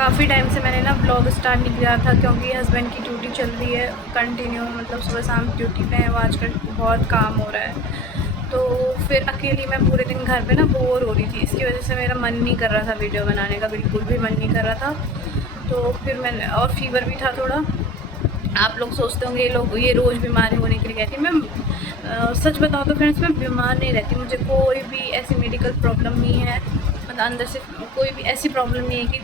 काफ़ी टाइम से मैंने ना ब्लॉग स्टार्ट नहीं किया था क्योंकि हस्बैंड की ड्यूटी चल रही है कंटिन्यू, मतलब सुबह शाम ड्यूटी पे है वो। आजकल बहुत काम हो रहा है, तो फिर अकेली मैं पूरे दिन घर पे ना बोर हो रही थी। इसकी वजह से मेरा मन नहीं कर रहा था वीडियो बनाने का, बिल्कुल भी मन नहीं कर रहा था। तो फिर मैंने, और फीवर भी था थोड़ा। आप लोग सोचते होंगे ये रोज़ बीमार होने के लिए कहती है। मैं सच बताऊँ तो फ्रेंड्स, मैं बीमार नहीं रहती। मुझे कोई भी ऐसी मेडिकल प्रॉब्लम नहीं है, मतलब अंदर से कोई भी ऐसी प्रॉब्लम नहीं है कि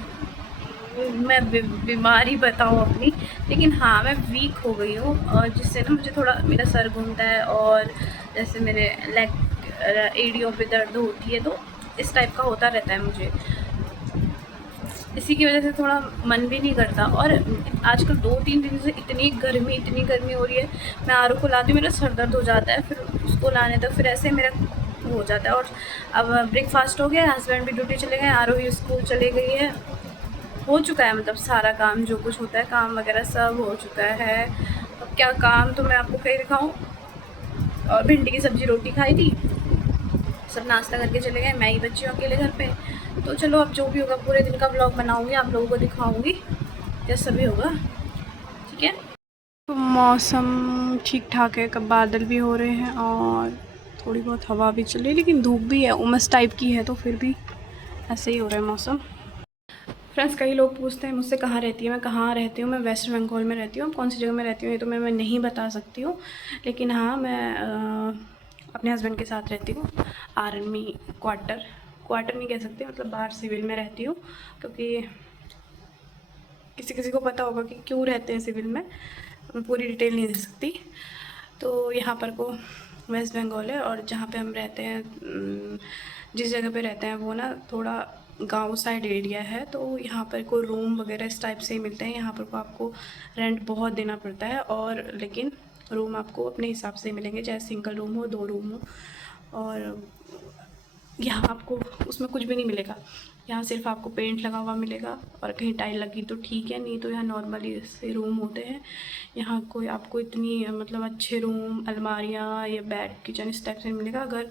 मैं बीमारी बताऊँ अपनी। लेकिन हाँ, मैं वीक हो गई हूँ, और जिससे ना मुझे थोड़ा मेरा सर घूमता है, और जैसे मेरे लेग एड़ियों पे दर्द होती है, तो इस टाइप का होता रहता है मुझे। इसी की वजह से थोड़ा मन भी नहीं करता। और आजकल 2-3 दिन से इतनी गर्मी हो रही है। मैं आरू को लाती हूँ, मेरा सर दर्द हो जाता है, फिर उसको लाने तक फिर ऐसे मेरा हो जाता है। और अब ब्रेकफास्ट हो गया, हस्बैंड भी ड्यूटी चले गए, आरू भी स्कूल चले गई है। हो चुका है, मतलब सारा काम जो कुछ होता है, काम वगैरह सब हो चुका है। अब क्या काम तो मैं आपको कहीं दिखाऊँ। और भिंडी की सब्ज़ी रोटी खाई थी, सब नाश्ता करके चले गए, मैं ही बच्ची हूँ अकेले घर पे। तो चलो, अब जो भी होगा पूरे दिन का ब्लॉग बनाऊँगी, आप लोगों को दिखाऊँगी जैसा भी होगा, ठीक है। तो मौसम ठीक ठाक है, कब बादल भी हो रहे हैं और थोड़ी बहुत हवा भी चल रही है, लेकिन धूप भी है, उमस टाइप की है, तो फिर भी ऐसे ही हो रहा है मौसम। फ्रेंड्स, कई लोग पूछते हैं मुझसे कहाँ रहती है। मैं कहाँ रहती हूँ, मैं वेस्ट बंगाल में रहती हूँ। कौन सी जगह में रहती हूँ ये तो मैं नहीं बता सकती हूँ, लेकिन हाँ, मैं अपने हस्बैंड के साथ रहती हूँ। आर्मी क्वार्टर नहीं कह सकते, मतलब बाहर सिविल में रहती हूँ। क्योंकि किसी किसी को पता होगा कि क्यों रहते हैं सिविल में, मैं पूरी डिटेल नहीं दे सकती। तो यहाँ पर को वेस्ट बंगाल है, और जहाँ पे हम रहते हैं, जिस जगह पे रहते हैं वो ना थोड़ा गांव साइड एरिया है। तो यहाँ पर को रूम वगैरह इस टाइप से ही मिलते हैं। यहाँ पर को आपको रेंट बहुत देना पड़ता है, और लेकिन रूम आपको अपने हिसाब से मिलेंगे, चाहे सिंगल रूम हो, 2 रूम हो। और यहाँ आपको उसमें कुछ भी नहीं मिलेगा। यहाँ सिर्फ आपको पेंट लगा हुआ मिलेगा, और कहीं टाइल लगी तो ठीक है, नहीं तो यहाँ नॉर्मली से रूम होते हैं। यहाँ कोई आपको इतनी मतलब अच्छे रूम, अलमारियाँ या बेड, किचन इस टाइप से नहीं मिलेगा। अगर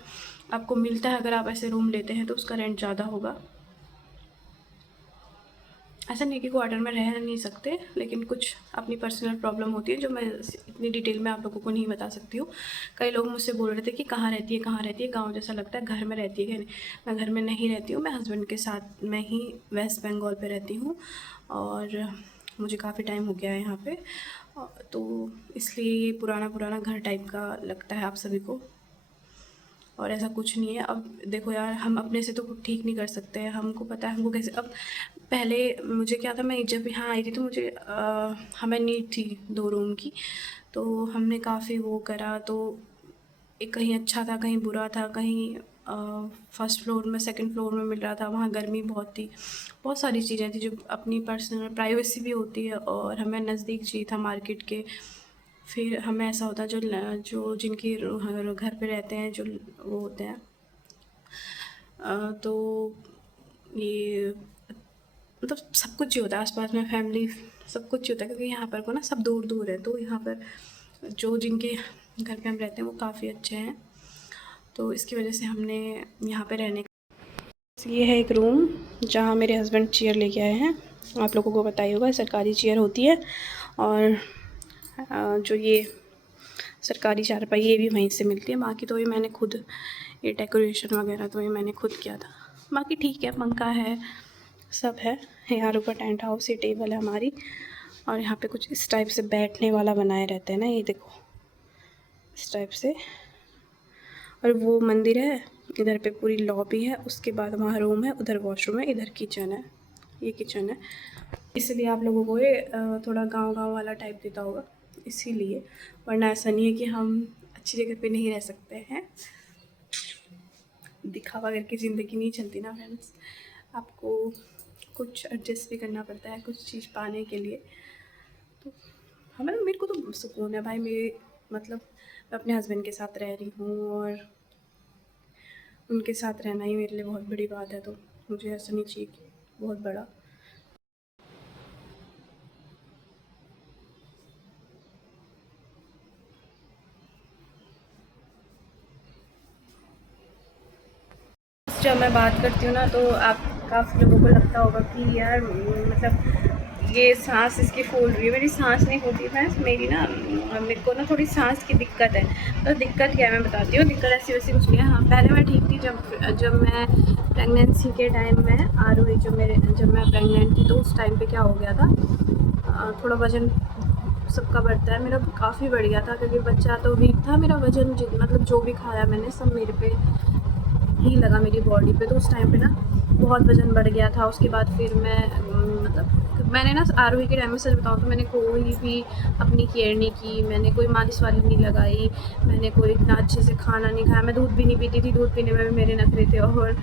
आपको मिलता है, अगर आप ऐसे रूम लेते हैं तो उसका रेंट ज़्यादा होगा। ऐसा नहीं कि क्वार्टर में रह नहीं सकते, लेकिन कुछ अपनी पर्सनल प्रॉब्लम होती है जो मैं इतनी डिटेल में आप लोगों को नहीं बता सकती हूँ। कई लोग मुझसे बोल रहे थे कि कहाँ रहती है, कहाँ रहती है, गांव जैसा लगता है, घर में रहती है क्या? नहीं, मैं घर में नहीं रहती हूँ। मैं हस्बैंड के साथ मैं ही वेस्ट बंगाल पे रहती हूँ, और मुझे काफ़ी टाइम हो गया है यहाँ पे, तो इसलिए ये पुराना घर टाइप का लगता है आप सभी को। और ऐसा कुछ नहीं है। अब देखो यार, हम अपने से तो कुछ ठीक नहीं कर सकते हैं, हमको पता है हमको कैसे। अब पहले मुझे क्या था, मैं जब यहाँ आई थी तो मुझे हमें नीड थी 2 रूम की, तो हमने काफ़ी वो करा। तो एक कहीं अच्छा था, कहीं बुरा था, कहीं फर्स्ट फ्लोर में, सेकंड फ्लोर में मिल रहा था, वहाँ गर्मी बहुत थी, बहुत सारी चीज़ें थी जो अपनी पर्सनल प्राइवेसी भी होती है, और हमें नज़दीक चाहिए था मार्केट के। फिर हमें ऐसा होता है जो जिनके घर पे रहते हैं, जो वो होते हैं, तो ये मतलब सब कुछ ही होता है आसपास में, फैमिली सब कुछ ही होता है। क्योंकि यहाँ पर को ना सब दूर दूर है, तो यहाँ पर जो जिनके घर पे हम रहते हैं वो काफ़ी अच्छे हैं, तो इसकी वजह से हमने यहाँ पे रहने का। ये है एक रूम जहाँ मेरे हस्बैंड चेयर लेके आए हैं। आप लोगों को पता ही होगा, सरकारी चेयर होती है। और जो ये सरकारी चारपाई, ये भी वहीं से मिलती है। बाकी तो ये मैंने खुद, ये डेकोरेशन वगैरह तो ये मैंने खुद किया था। बाकी ठीक है, पंखा है, सब है। यहाँ ऊपर टेंट हाउस, ये टेबल है हमारी, और यहाँ पे कुछ इस टाइप से बैठने वाला बनाए रहते हैं ना, ये देखो इस टाइप से। और वो मंदिर है, इधर पे पूरी लॉबी है, उसके बाद वहाँ रूम है, उधर वॉशरूम है, इधर किचन है, ये किचन है। इसलिए आप लोगों को ये थोड़ा गांव वाला टाइप देता होगा, इसीलिए। वरना ऐसा नहीं है कि हम अच्छी जगह पे नहीं रह सकते हैं। दिखावा करके ज़िंदगी नहीं चलती ना फ्रेंड्स, आपको कुछ एडजस्ट भी करना पड़ता है कुछ चीज़ पाने के लिए। तो हमें, मेरे को तो सुकून है भाई, मेरे मतलब मैं अपने हस्बैंड के साथ रह रही हूँ, और उनके साथ रहना ही मेरे लिए बहुत बड़ी बात है। तो मुझे ऐसा नहीं चाहिए कि बहुत बड़ा। जब मैं बात करती हूँ ना, तो आप काफ़ी लोगों को लगता होगा कि यार मतलब ये सांस इसकी फूल रही है। मेरी सांस नहीं फूलती फ्रेंड्स, मेरी ना मेरे को ना थोड़ी सांस की दिक्कत है। तो दिक्कत क्या है मैं बताती हूँ। दिक्कत ऐसी वैसी कुछ नहीं है। हाँ, पहले मैं ठीक थी जब मैं प्रेगनेंसी के टाइम में आरोही जब मैं प्रेग्नेंट थी, तो उस टाइम पे क्या हो गया था, थोड़ा वज़न सबका बढ़ता है, मेरा काफ़ी बढ़ गया था क्योंकि बच्चा तो वीक था। मेरा वज़न मतलब जो भी खाया मैंने सब मेरे पे ही लगा, मेरी बॉडी पे। तो उस टाइम पे ना बहुत वज़न बढ़ गया था। उसके बाद फिर मैं मतलब मैंने ना आरोही के टाइम में सच बताऊँ तो मैंने कोई भी अपनी केयर नहीं की, मैंने कोई मालिश वाली नहीं लगाई, मैंने कोई इतना अच्छे से खाना नहीं खाया। मैं दूध भी नहीं पीती थी, दूध पीने में भी मेरे नखरे थे। और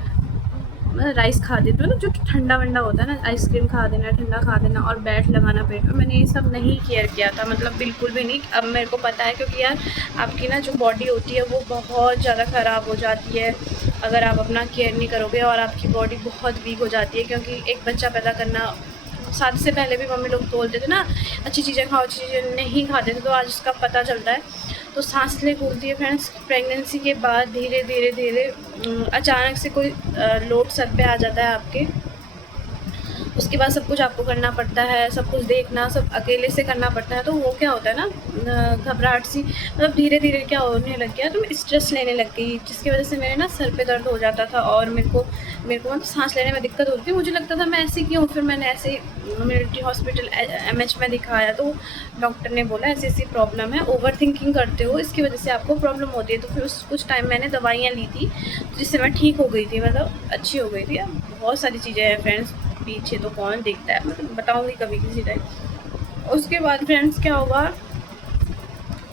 मतलब राइस खा देती हूँ ना, जो ठंडा वंडा होता है ना, आइसक्रीम खा देना, ठंडा खा देना और बैट लगाना पेट में, मैंने ये सब नहीं केयर किया था, मतलब बिल्कुल भी नहीं। अब मेरे को पता है क्योंकि यार आपकी ना जो बॉडी होती है वो बहुत ज़्यादा ख़राब हो जाती है अगर आप अपना केयर नहीं करोगे, और आपकी बॉडी बहुत वीक हो जाती है। क्योंकि एक बच्चा पैदा करना, शादी से पहले भी मम्मी लोग बोलते थे ना अच्छी चीज़ें खाओ, अच्छी चीज़ें नहीं खाते थे, तो आज इसका पता चलता है। तो सांस ले फूलती है फ्रेंड्स। प्रेगनेंसी के बाद धीरे धीरे धीरे अचानक से कोई लोड सर पे आ जाता है आपके, उसके बाद सब कुछ आपको करना पड़ता है, सब कुछ देखना सब अकेले से करना पड़ता है। तो वो क्या होता है ना, घबराहट सी, मतलब धीरे धीरे क्या होने लग गया, तो मैं स्ट्रेस लेने लग गई, जिसकी वजह से मेरे ना सर पे दर्द हो जाता था और मेरे को मतलब सांस लेने में दिक्कत होती थी। मुझे लगता था मैं ऐसी क्यों। फिर मैंने ऐसे इम्यूनिटी हॉस्पिटल MH में दिखाया, तो डॉक्टर ने बोला ऐसी ऐसी प्रॉब्लम है, ओवर थिंकिंग करते हो, इसकी वजह से आपको प्रॉब्लम होती है। तो फिर कुछ टाइम मैंने दवाइयाँ ली थी जिससे मैं ठीक हो गई थी, मतलब अच्छी हो गई थी। अब बहुत सारी चीज़ें हैं फ्रेंड्स, पीछे तो कौन देखता है, मतलब बताऊंगी कभी किसी टाइम। उसके बाद फ्रेंड्स क्या हुआ,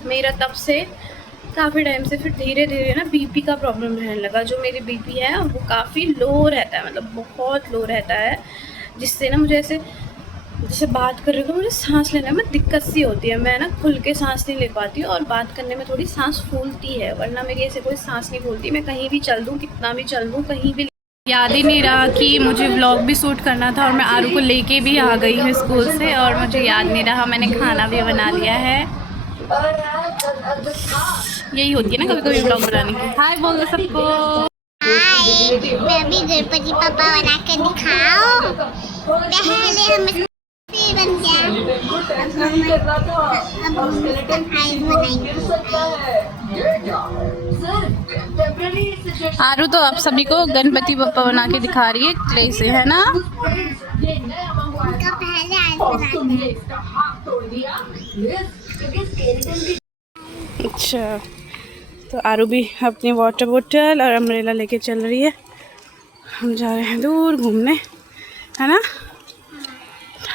मेरा तब से काफ़ी टाइम से फिर धीरे धीरे ना BP का प्रॉब्लम रहने लगा। जो मेरी BP है वो काफ़ी लो रहता है, मतलब बहुत लो रहता है, जिससे ना मुझे ऐसे जैसे बात कर रही हूँ तो मुझे सांस लेने में दिक्कत सी होती है। मैं ना खुल के सांस नहीं ले पाती और बात करने में थोड़ी सांस फूलती है, वरना मेरी ऐसे कोई सांस नहीं फूलती। मैं कहीं भी चल दूँ, कितना भी चल दूँ, कहीं भी याद ही नहीं रहा कि मुझे व्लॉग भी शूट करना था, और मैं आरू को लेके भी आ गई हूँ स्कूल से, और मुझे याद नहीं रहा। मैंने खाना भी बना लिया है। यही होती है ना कभी कभी व्लॉग बनाने की। हाय बोलो सबको। हाय, मैं भी गणपति पापा बना के दिखाओ। पहले हम बन गया, अब हम आइस बनाएंगे। आरू तो आप सभी को गणपति बप्पा बना के दिखा रही है क्ले से, है ना? उनका पहले आइस बनाते। अच्छा, तो आरू भी अपनी वाटर बोतल और अम्ब्रेला लेके चल रही है। हम जा रहे हैं दूर घूमने, है ना?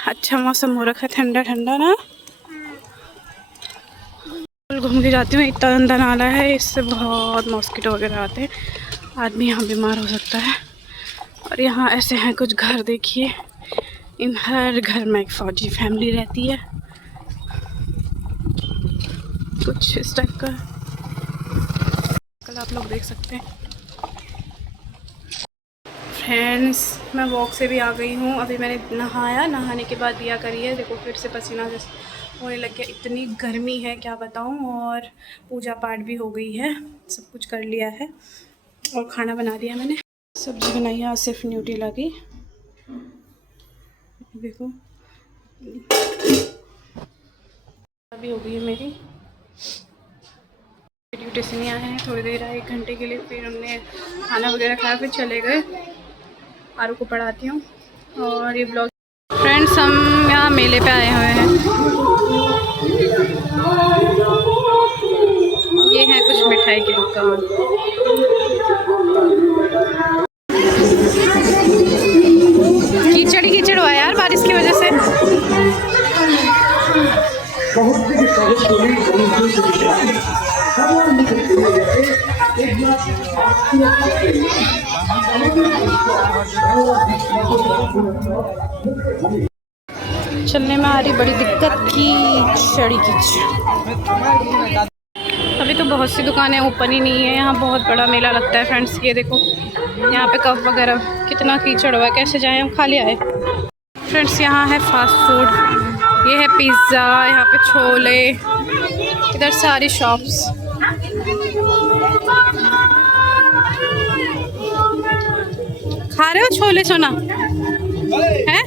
अच्छा मौसम हो रखा है, ठंडा ठंडा ना। घूम के जाती हूँ। इतना गंदा नाला है, इससे बहुत मॉस्किटो वगैरह आते हैं, आदमी यहाँ बीमार हो सकता है। और यहाँ ऐसे हैं कुछ घर, देखिए, इन हर घर में एक फौजी फैमिली रहती है, कुछ इस टाइप का। कल आप लोग देख सकते हैं फ्रेंड्स। मैं वॉक से भी आ गई हूँ, अभी मैंने नहाया, नहाने के बाद दिया करिए, देखो फिर से पसीना जैसे होने लग गया, इतनी गर्मी है क्या बताऊँ। और पूजा पाठ भी हो गई है, सब कुछ कर लिया है और खाना बना दिया मैंने। सब्ज़ी बनाई है आज सिर्फ न्यूट्रेला की, देखो अभी हो गई है मेरी। ड्यूटी से नहीं आए हैं, थोड़ी देर आए 1 घंटे के लिए, फिर हमने खाना वगैरह खाया, फिर चले गए। आरू को पढ़ाती हूँ और ये ब्लॉग। फ्रेंड्स हम यहाँ मेले पे आए हुए हैं, ये है कुछ मिठाई की दुकान। कीचड़ कीचड़ हुआ यार बारिश की वजह से। चलने में आ रही बड़ी दिक्कत की कीचड़। अभी तो बहुत सी दुकानें ओपन ही नहीं है, यहाँ बहुत बड़ा मेला लगता है फ्रेंड्स। ये देखो यहाँ पे कप वगैरह, कितना कीचड़ हुआ है, कैसे जाएं हम, खाली आए। फ्रेंड्स यहाँ है फास्ट फूड, ये है पिज़्ज़ा, यहाँ पे छोले, इधर सारी शॉप्स। खा रहे हो छोले सोना है?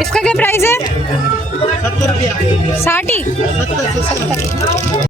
इसका क्या प्राइस है? 60 ही।